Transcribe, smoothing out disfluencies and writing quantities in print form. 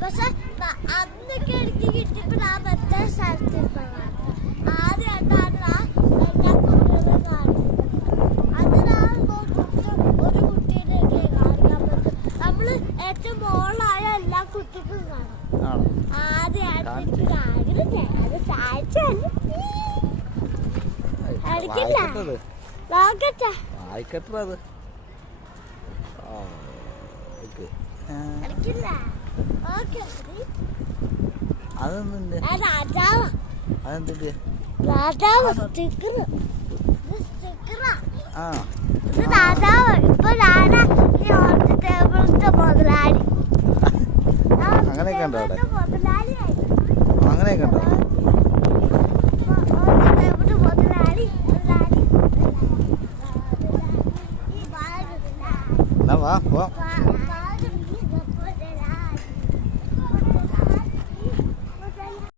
പക്ഷെ അന്നൊക്കെ എനിക്ക് കിട്ടിയപ്പോൾ ആ മറ്റേ സ്ഥലത്ത് ആദ്യമായിട്ടാണ് എല്ലാ കുട്ടികളും കാണുന്നത്. ഒരു കുട്ടീനെയൊക്കെ കാണാൻ പറ്റും. നമ്മള് ഏറ്റവും മോളായ എല്ലാ കുട്ടിക്കും കാണാം. ആദ്യമായിട്ട് രാജാവ് രാജാവ് ഇപ്പൊ ഞാനാ ടേബിളിന്റെ മുതലാളി. അങ്ങനെയൊക്കെ ഉണ്ടോ അവിടെ? അങ്ങനെയൊക്കെ ഉണ്ടോ?